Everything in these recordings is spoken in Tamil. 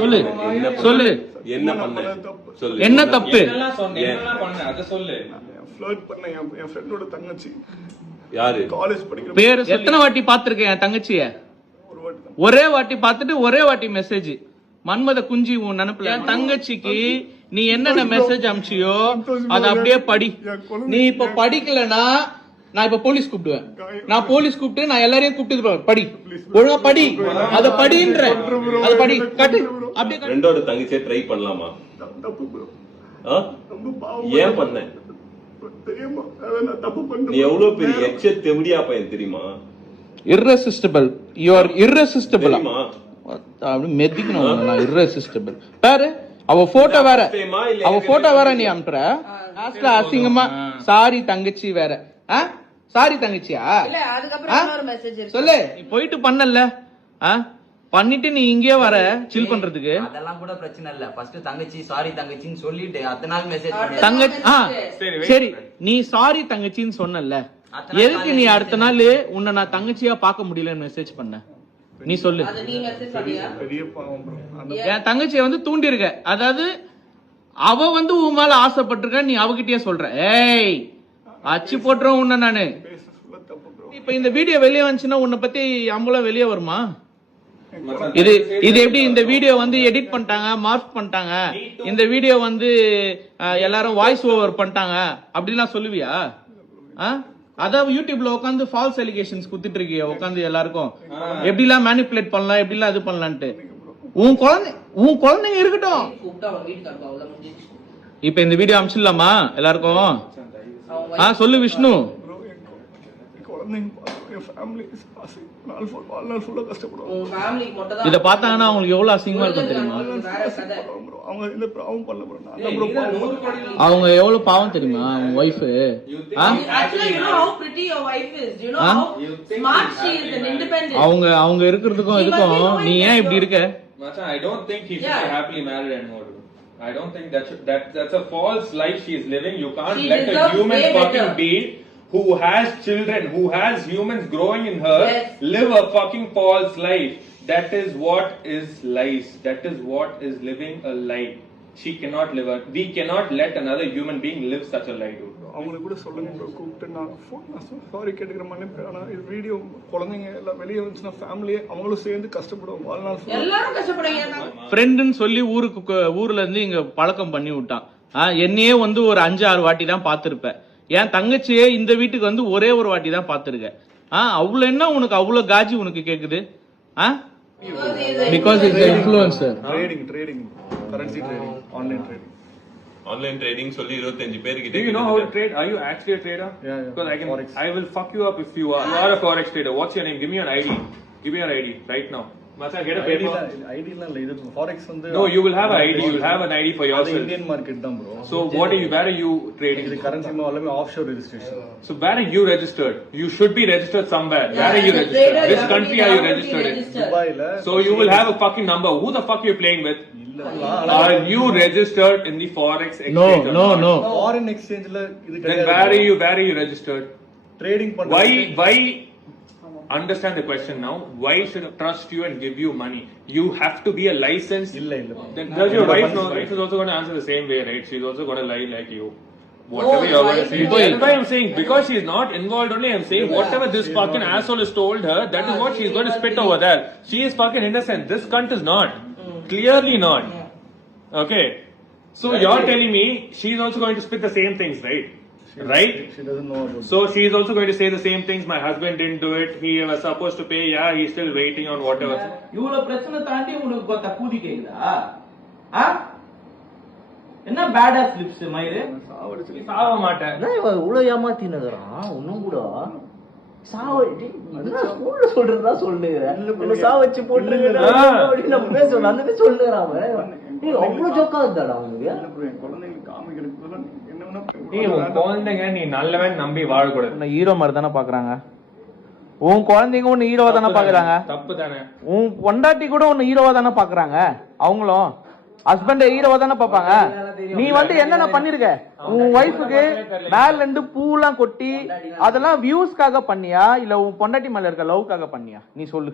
சொல்லு சொல்லு என்ன பண்ண சொல்லு. என்ன தப்பு? ஃப்ளர்ட் பண்ண என் ஃப்ரெண்டோட தங்கச்சி யாரு? காலேஜ் படிக்கிற பேரு எத்தனை வாட்டி பாத்துருக்கேன் என் தங்கச்சிய? ஒரு வாட்டி தான். ஒரே வாட்டி பாத்துட்டு ஒரே வாட்டி மெசேஜ் மன்மத குஞ்சி உன் நினைப்புல. என் தங்கச்சிக்கு நீ என்னென்ன மெசேஜ் அனுப்பிச்சியோ அத அப்படியே படி. நீ இப்ப படிக்கலனா நான் இப்ப போலீஸ் கூப்பிடுவேன். நான் போலீஸ் கூப்பிட்டு நான் எல்லாரையும் கூப்பிட்டு படி, ஒழுங்கா படி, அத படின்ற, அத படி கட்டு அப்படியே. ரெண்டோட தங்கச்சியை ட்ரை பண்ணலாமா? தப்பு bro. ரொம்ப பாவம். ஏன் பண்ண? தெரியுமா நான் தப்பு பண்ணேன். நீ எவ்வளவு பெரிய எச்ச தெவிடியா பையன் தெரியுமா? irresistible, you are irresistible. தெரியுமா? அப்படி மெதிக்கணும். நான் irresistible பாரு. அவ போட்டோ வேற, அவ போட்டோ வேற நீ அனுப்புற. லாஸ்ட்ல அசிங்கமா சாரி தங்கச்சி வேற. சாரி தங்கச்சியா? சொல்லு. நீ போயிட்டு பண்ணல, பண்ணிட்டு நீ இங்கே வர சில் பண்றதுக்கு. அதெல்லாம் கூட பிரச்சனை இல்ல. ஃபர்ஸ்ட் தங்கச்சி சாரி தங்கச்சின்னு சொல்லிட்டு அடுத்த நாள் மெசேஜ் பண்ணி தங்கச்சி சரி நீ சாரி தங்கச்சின்னு சொன்னல, எதுக்கு நீ அடுத்த நாள் உன்னை நான் தங்கச்சியா பார்க்க முடியலன்னு மெசேஜ் பண்ண? நீ சொல்லு. பெரிய பாவம் bro. என் தங்கச்சியை வந்து தூண்டி இருக்க, அதாவது அவ வந்து உன் மேல ஆசைப்பட்டிருக்க, நீ அவகிட்டயே சொல்ற. ஏய் அச்சு போட்டுறோம் உன்ன நானு. தப்பு bro. இப்ப இந்த வீடியோ வெளியே வந்துச்சுன்னா உன்னை பத்தி அம்பலம் வெளியே வருமா? இது இது எப்படி இந்த வீடியோ வந்து எடிட் பண்ணிட்டாங்க, மார்க் பண்ணிட்டாங்க, இந்த வீடியோ வந்து எல்லாரும் வாய்ஸ் ஓவர் பண்ணிட்டாங்க அப்படிலாம் சொல்லுவியா? அதான் யூடியூப்ல உட்காந்து ஃபால்ஸ் அலிகேஷன்ஸ் குடுத்துட்டு இருக்கிய உட்காந்து எல்லாருக்கும் எப்படிலாம் மேனிபுலேட் பண்ணலாம், எப்படிலாம் இது பண்ணலான்ட்டு. உன் குழந்தைங்க இருக்கட்டும். இப்ப இந்த வீடியோ அனுப்பிச்சிடலாமா எல்லாருக்கும்? சொல்லு விஷ்ணு. இத பார்த்தாங்கன்னா அவங்களுக்கு எவ்வளவு அசிங்கமா இருக்கும் தெரியுமா? அவங்க எவ்வளவு பாவம் தெரியுமா அவங்க ஒய்ஃப்? அவங்க அவங்க இருக்கிறதுக்கும் இதுக்கும் நீ ஏன் இப்படி இருக்க? I don't think he should be happily married anymore. I don't think that's a false life she is living. You can't let a human fucking being who has children, who has humans growing in her, live a fucking false life. That is what is lies. That is what is living a lie. She cannot live a, we cannot let another human being live such a lie. அவங்களுக்கு கூட சொல்லுங்க bro, கூப்பிட்டு நான் சாரி கேட்டுக்கிற மன்னிப்பு. ஆனா இது வீடியோ குழந்தைங்க எல்லாம் வெளியே வந்துச்சுன்னா ஃபேமிலியே அவங்களும் சேர்ந்து கஷ்டப்படுவோம். வாழ்நாள் எல்லாரும் கஷ்டப்படுங்க. ஃப்ரெண்டுன்னு சொல்லி ஊர்ல இருந்து இங்க பழக்கம் பண்ணி விட்டான். என்னையே வந்து ஒரு 5-6 வாட்டி தான் பாத்திருப்பேன். என் தங்கச்சியே இந்த வீட்டுக்கு வந்து ஒரே ஒரு வாட்டி தான் பாத்துருக்க. அவ்வளவு என்ன உனக்கு அவ்வளவு காஜி உனக்கு கேக்குது? Because it's an influencer. Trading, currency trading, online trading. Online trading சொல்லி 25 பேர் கிட்ட. Do you know how to trade? Are you actually a trader? Yeah. Because I will fuck you up if you are. You are a forex trader. What's your name? Give me your ID. Give me your ID right now. Macha, get a paper. ID la illa idu forex வந்து. No, you will have an ID. You will have an ID for yourself. Indian market தான் bro. So where are you trading? இது currency எல்லாமே offshore registration. So where are you registered? You should be registered somewhere. Where are you registered? Which country are you registered in? Dubai la. So you will have a fucking number. Who the fuck are you playing with? Are you registered in the forex exchange? No. Foreign exchange la idu Then where are you registered? Trading பண்றது. Why understand the question now? Why should I trust you and give you money? You have to be a licensed. Illa. Then does your wife know? Wife is also going to answer the same way, right? She's also going to lie like you. Whatever you're going to say. That's why I'm saying, because she's not involved only, I'm saying whatever this fucking asshole has told her, that is what she's going to spit over there. She is fucking innocent. This cunt is not. Clearly not. Okay. So you're telling me she's also going to spit the same things, right? Right? She doesn't know about. So she is also going to say the same things. My husband didn't do it. He was supposed to pay. Yeah, he's still waiting on whatever. இவ்வளவு பிரச்சனை தாண்டி உனக்கு பார்த்தா கூதி கேக்குதா? என்ன பேடா ஸ்லிப்ஸ் மயிரு? சாவ மாட்டேன். இவ்வளவு ஏமாத்தினதுறான் ஒன்னும் கூட சொல்றதா சொல்லுங்க. சாவச்சு போட்டுருங்க நம்ம பேசணும் அந்த மாதிரி சொல்லுறான். அவ்வளவு ஜோக்கா இருந்தாடா அவனுக்கு. குழந்தைங்களுக்கு காமிக்கிறதுக்கு குழந்தைங்க நீ நல்லவன் நம்பி வாழக்கூடாது. ஹீரோ மாதிரி தானே பாக்குறாங்க. உன் குழந்தைங்க உன்னை ஹீரோவா தானே பாக்குறாங்க. தப்பு தானே. உன் பொண்டாட்டி கூட உன்னை ஹீரோவா தானே பாக்குறாங்க. அவங்களும் ஹஸ்பண்ட் ஹீரோவா தானே பாப்பாங்க. நீ வந்து என்னென்ன பண்ணிருக்க? உன் ஒய்ஃபுக்கு மேல இருந்து பூலாம் கொட்டி அதெல்லாம் வியூஸ்க்காக பண்ணியா இல்ல உன் பொண்டாட்டி மேல இருக்க லவ்க்காக பண்ணியா? நீ சொல்லு.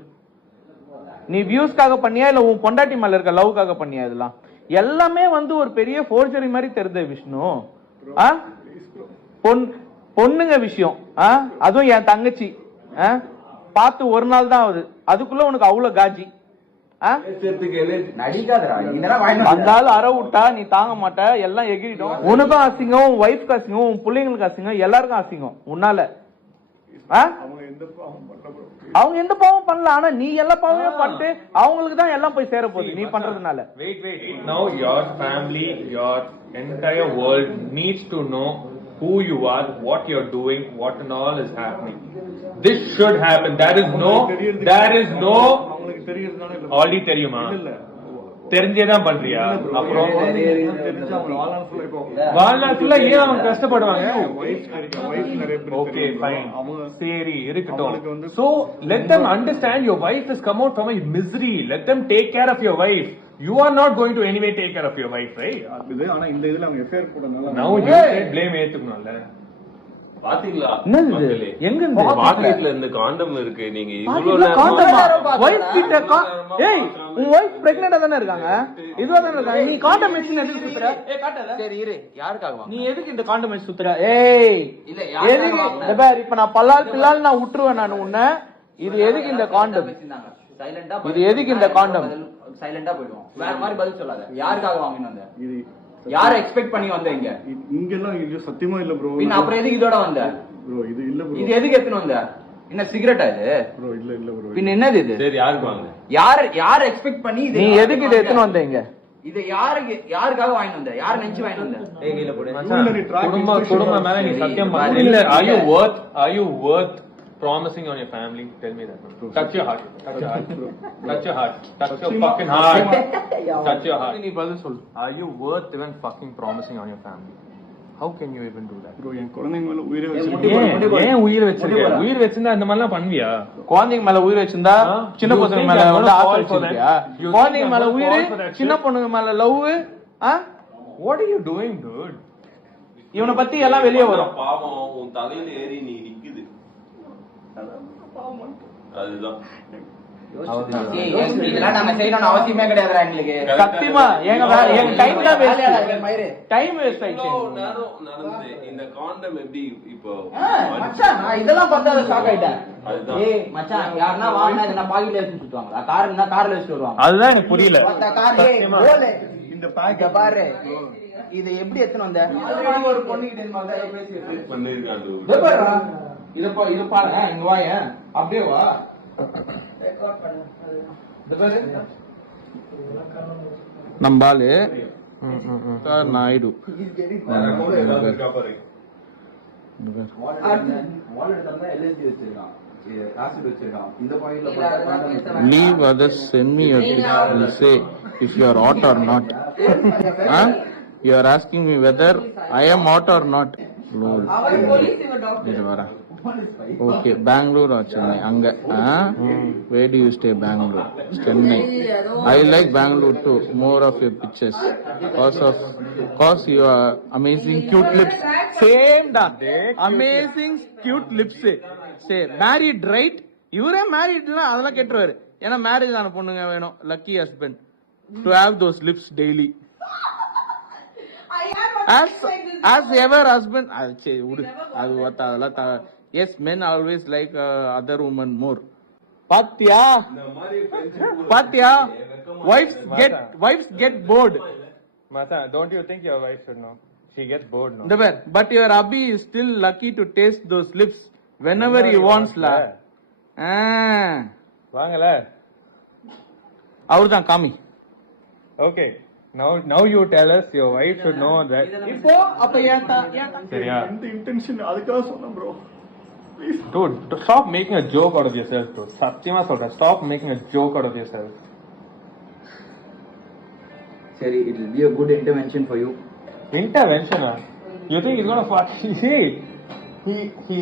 நீ வியூஸ்க்காக பண்ணியா இல்ல உன் பொண்டாட்டி மேல இருக்க லவ்க்காக பண்ணியா? இதெல்லாம் எல்லாமே வந்து ஒரு பெரிய ஃபோர்ஜரி மாதிரி தெரியுது விஷ்ணு. ஆ? பொண்ணுங்க விஷயம், அதுவும் என் தங்கச்சி பார்த்து ஒரு நாள் தான் ஆகுது, அதுக்குள்ள உனக்கு அவ்வளவு காஜி. வந்தாலும் அற விட்டா நீ தாங்க மாட்ட, எல்லாம் எகிரிடும். உனக்கும் அசிங்கம், உன் ஒய்ஃப்க்கு அசிங்கம், உன் பிள்ளைங்களுக்கு அசிங்கம், எல்லாருக்கும் அசிங்கம் உன்னால. அவங்க எந்த பாவம் பண்ணல, ஆனா நீ எல்லா பாவமும் பண்ணிட்டு அவங்களுக்கு தான் எல்லாம் போய் சேர போகுது நீ பண்றதுனால. Wait. Now your family, your entire world needs to know who you are, what you're doing, what and all is happening. This should happen. There is no already தெரியுமா? தெரிஞ்சேதான் பண்றியா? அப்புறம் வாழ்நாள்ல ஏன் அவங்க கஷ்டப்படுவாங்க? ஓகே ஃபைன், சரி இருக்கட்டும். So let them understand your wife has come out from a misery. Let them take care of your wife. You are not going to anyway take care of your wife, right? ஆனா இந்த இதுல அவங்க எஃபேர் போட்டனால Now you take blame ஏத்துக்கணும்ல. பாத்தீங்களா எங்க இருந்து பாக்கெட்ல இந்த காண்டம் இருக்கு. நீங்க இவ்வளவு உன் வைஃப் பிரெக்னெண்டா தானே இருக்காங்க, இதுவா தானே இருக்காங்க. நீ காண்டம் மெஷின் எதுக்கு சுத்துற? சரி இரு, யாருக்காக நீ எதுக்கு இந்த காண்டம் மெஷின் சுத்துற? ஏய் இல்ல எதுக்கு இந்த பார், இப்ப நான் பல்லால் பில்லால் நான் விட்டுருவேன் நான் உன்னை. இது எதுக்கு இந்த காண்டம்? சைலண்டா இது எதுக்கு இந்த காண்டம்? சைலண்டா போயிடுவோம், வேற மாதிரி பதில் சொல்லாத. யாருக்காக வாங்கிட்டு வந்த? இது யார எக்ஸ்பெக்ட் பண்ணி வந்த? இங்க எல்லாம் இது சத்தியமா இல்ல ப்ரோ. பின்ன அப்புறம் எதுக்கு இதோட வந்த ப்ரோ? இது இல்ல ப்ரோ. இது எதுக்கு எடுத்துட்டு வந்த? என்ன சிகரெட்டா இது ப்ரோ? இல்ல ப்ரோ. பின்ன என்னது இது? சரி யாருக்கு வாங்க? யார எக்ஸ்பெக்ட் பண்ணி இது? நீ எதுக்கு இத எடுத்துட்டு வந்தீங்க? இது யாருக்காக வாங்கிட்டு வந்த? யார நினைச்சு வாங்கிட்டு வந்த? கையில போடு. குடும்ப மேல நீ சத்தியம் பண்ணு. இல்ல, are you worth promising on your family? Tell me that. Touch your heart. Touch your heart. Touch your heart. Touch your fucking heart. Touch your heart. நீ பதில் சொல்லு. Are you worth even fucking promising on your family? How can you even do that? Bro என் குழந்தைங்க மேல உயிரை வச்சிருக்கேன். ஏன் உயிர் வச்சிருக்க? உயிர் வச்சிருந்தா அந்த மாதிரிலாம் பண்ணுவியா? குழந்தைங்க மேல உயிர் வச்சிருந்தா சின்ன பசங்க மேல வந்து ஆசை வச்சிருக்கியா? குழந்தைங்க மேல உயிர், சின்ன பொண்ணுங்க மேல love. What are you doing, dude? இவனை பத்தி எல்லாம் வெளியே வரும். பாவம் உன் தலையில ஏறி நீ நிக்குது. அதுதான் இதெல்லாம் நாங்க செய்யணும்னு அவசியமே கிடையாதுடா எங்களுக்கு. சத்தியமா எங்க டைம் தான் டைம் வேஸ்ட் ஆயிடுச்சு. நடந்தது இந்த காண்டம் எப்படி இப்போ மச்சான், நான் இதெல்லாம் பார்த்தா ஷாக் ஆயிட்டேன். ஏய் மச்சான், யாருன்னா வாங்கினா இத நான் பாக்கெட்ல வச்சு சுத்துவாங்களா? கார்னா கார்ல வச்சு வருவாங்க. அதுதான் எனக்கு புரியல. இந்த பேக் பாரு, இது எப்படி எடுத்துட்டு வந்த? ஆல்ரெடி ஒரு பொண்ணு கிட்ட இந்த மாதிரி பேசி பண்ணிருக்காங்க. இது பாரு, இங்க வாங்க, அப்படியே வா. நம்பாலு Naidu leave others, send me your tips, will say if you are hot or not. You are asking me whether I am hot or not. இது வர ஓகே. பெங்களூர் or சென்னை? அங்க where do you stay? Bangalore, Chennai. I like Bangalore too, more of your pictures cause you are amazing cute lips. Same da, amazing cute lips. Say married right? இவரே மேரிட்னா அதெல்லாம் கேட்டுருவாரு. ஏன்னா மேரேஜ் ஆன பொண்ணுங்க வேணும், lucky husband to have those lips daily. As ever husband அதெல்லாம் yes, men always like other women more. பாத்தியா wives get bored. Mata, don't you think your wife should know? She gets bored now. But your hubby is still lucky to taste those lips whenever he wants la. வாங்கல அவர்தான் காமி. Okay, now you tell us your wife should know that. இப்போ அப்ப சரியா? இந்த இன்டென்ஷன் அதுக்காக சொன்னேன் bro. Dude, stop making a joke out of yourself, dude. Satyama solra, stop making a joke out of yourself. சரி, it will be a good intervention for you. Intervention? You think he's gonna fuck? See, he